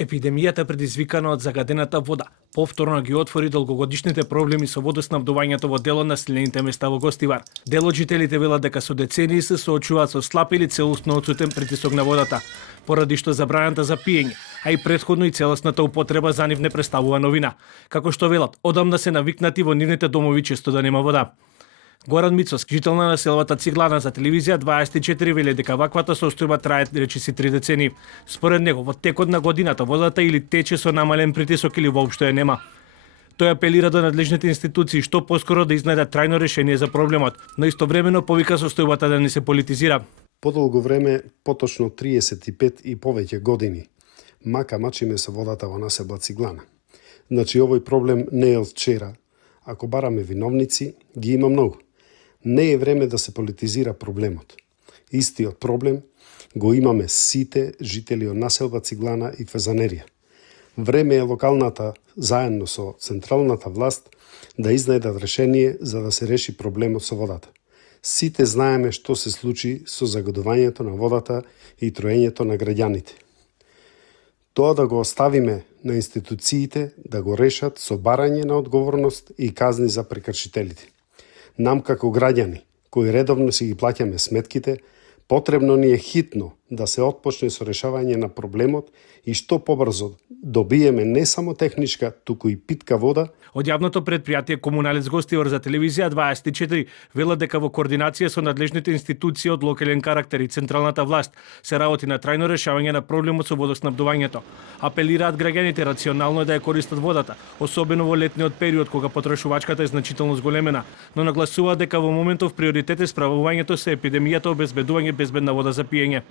Епидемијата предизвикана од загадената вода повторно ги отвори долгогодишните проблеми со водоснабдувањето во дел од населените места во Гостивар. Дел од жителите велат дека со децении се соочуваат со слаб или целосно отсутен притисок на водата, поради што забраната за пиење, а и претходно и целосната употреба за нив не представува новина. Како што велат, одамна се навикнати во нивните домови често да нема вода. Горан Мицовски, жител на населбата Циглана, за телевизија 24 вели дека ваквата состојба трае речиси 3 децении. Според него, во текот на годината водата или тече со намален притисок или воопшто ја нема. Тој апелира до надлежните институции што поскоро да изнајдат трајно решение за проблемот, но истовремено повика состојбата да не се политизира. Подолго време, поточно 35 и повеќе години, мачиме со водата во населба Циглана. Значи, овој проблем не е од вчера. Ако бараме виновници, ги има многу. Не е време да се политизира проблемот. Истиот проблем го имаме сите жители од населба Циглана и Фазанерија. Време е локалната, заедно со централната власт, да изнајдат решение за да се реши проблемот со водата. Сите знаеме што се случи со загадувањето на водата и троењето на граѓаните. Тоа да го оставиме на институциите да го решат со барање на одговорност и казни за прекршителите. Нам како граѓани, кои редовно си ги плаќаме сметките, потребно ни е хитно да се отпочне со решавање на проблемот и што побрзо добиеме не само техничка, туку и питка вода. Од јавното предпријатие Комуналец Гостивар за телевизија 24 велат дека во координација со надлежните институции од локален карактер и централната власт се работи на трајно решавање на проблемот со водоснабдувањето. Апелираат граѓаните рационално да ја користат водата, особено во летниот период кога потрошувачката е значително зголемена, но нагласуваат дека во моментов приоритет е справувањето со епидемијата, обезбедување безбедна вода за пиење.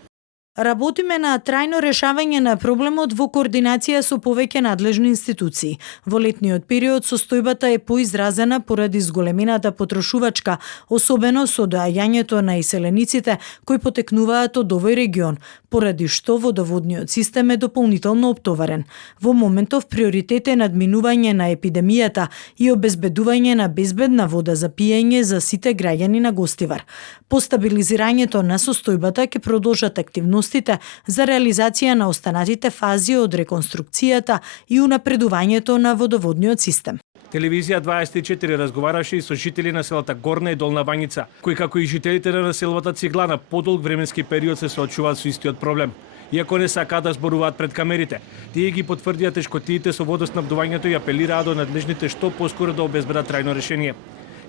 Работиме на трајно решавање на проблемот во координација со повеќе надлежни институции. Во летниот период состојбата е поизразена поради зголемената потрошувачка, особено со доаѓањето на иселениците кои потекнуваат од овој регион, поради што водоводниот систем е дополнително оптоварен. Во моментов приоритет е надминување на епидемијата и обезбедување на безбедна вода за пиење за сите граѓани на Гостивар. По стабилизирањето на состојбата ќе продолжат активностите за реализација на останатите фази од реконструкцијата и унапредувањето на водоводниот систем. Телевизија 24 разговараше и со жители на селата Горна и Долна Бањица, кои како и жителите на населбата Циглана подолг временски период се соочуваат со истиот проблем. Иако не сакаат да зборуваат пред камерите, тие ги потврдија тешкотиите со водоснабдувањето и апелираа до надлежните што поскоро да обезбедат трајно решение.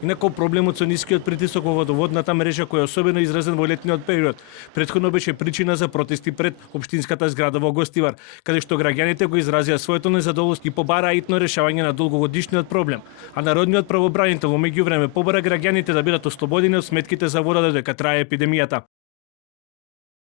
Инако проблемот со нискиот притисок во водоводната мрежа, кој е особено изразен во летниот период, претходно беше причина за протести пред општинската зграда во Гостивар, каде што граѓаните го изразија своето незадоволство и побараа итно решавање на долгогодишниот проблем, а народниот правобранител во меѓувреме побара граѓаните да бидат ослободени од сметките за вода додека трае епидемијата.